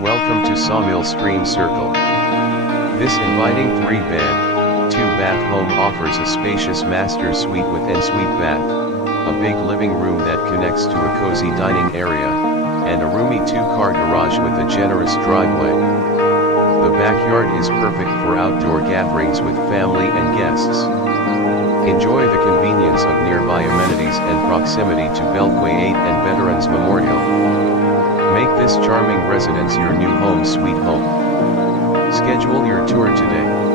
Welcome to Sawmill Stream Circle. This inviting 3-bed, 2-bath home offers a spacious master suite with ensuite bath, a big living room that connects to a cozy dining area, and a roomy 2-car garage with a generous driveway. The backyard is perfect for outdoor gatherings with family and guests. Enjoy the convenience of nearby amenities and proximity to Beltway 8 and Veterans Memorial. Make this charming residence your new home sweet home. Schedule your tour today.